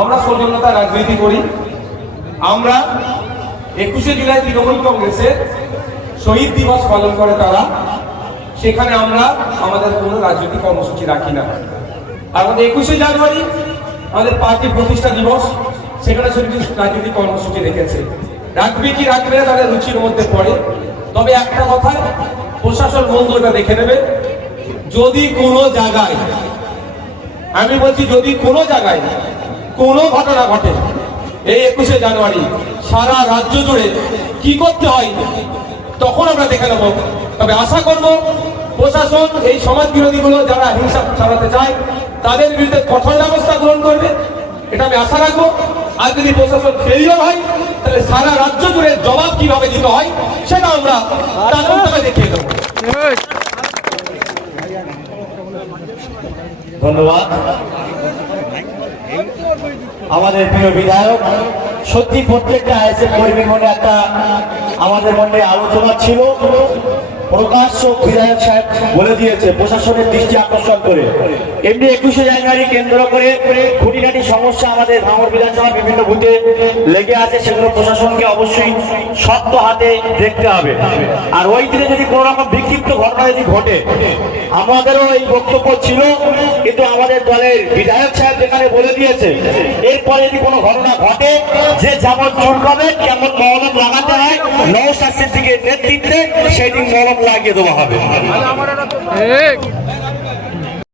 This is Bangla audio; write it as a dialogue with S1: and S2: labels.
S1: আমরা সৌজন্যতা রাজনীতি করি। আমরা একুশে জুলাই তৃণমূল কংগ্রেসের শহীদ দিবস পালন করে তারা। সেখানে আমরা আমাদের কোনো রাজনৈতিক কর্মসূচি রাখি না। আমাদের একুশে জানুয়ারি আমাদের পার্টি প্রতিষ্ঠা দিবস, সেখানে সেটি রাজনৈতিক কর্মসূচি রেখেছে। রাখবে কি রাখবে না তাদের রুচির মধ্যে পড়ে। তবে একটা কথা, প্রশাসন বন্ধুটা দেখে নেবে। যদি কোনো জায়গায়, আমি বলছি যদি কোনো জায়গায় কোনো ঘটনা ঘটে এই একুশে জানুয়ারি সারা রাজ্য জুড়ে কি করতে হয় তখন আমরা দেখে নেব। তবে আশা করব প্রশাসন, এই সমাজ বিরোধীগুলো যারা হিংসা চালাতে চায়, তাদের বিরুদ্ধে কঠোর ব্যবস্থা গ্রহণ করবে। এটা আমি আশা রাখব। আর যদি প্রশাসন ফেলিও হয়, তাহলে সারা রাজ্য জুড়ে জবাব কীভাবে দিতে হয়, সেটা আমরা দেখিয়ে দেবো।
S2: ধন্যবাদ। আমাদের প্রিয় বিধায়ক সত্যি প্রত্যেকটা আইএসএফ কর্মীর মনে একটা আমাদের মনে আলোচনা ছিল। প্রকাশ্য বিধায়ক সাহেব বলে দিয়েছে, প্রশাসনের দৃষ্টি আকর্ষণ করে। এমনি একুশে জানুয়ারি কেন্দ্র করে খুঁটিনাটি সমস্যা আমাদের ভাঙর বিধানসভার বিভিন্ন বুথে লেগে আছে, সেগুলো প্রশাসনকে অবশ্যই শক্ত হাতে দেখতে হবে। আর ওই দিনে যদি কোনো রকম বিক্ষিপ্ত ঘটনা যদি ঘটে, আমাদেরও এই বক্তব্য ছিল, কিন্তু আমাদের দলের বিধায়ক সাহেব যেখানে বলে দিয়েছে, এরপরে যদি কোনো ঘটনা ঘটে, যে যেমন চুলকাবে কেমন মলম লাগাতে হয় নৌ শাস্তির দিকে নেতৃত্বে সেই দিন মলম লাগিয়ে দেওয়া হবে।
S3: ঠিক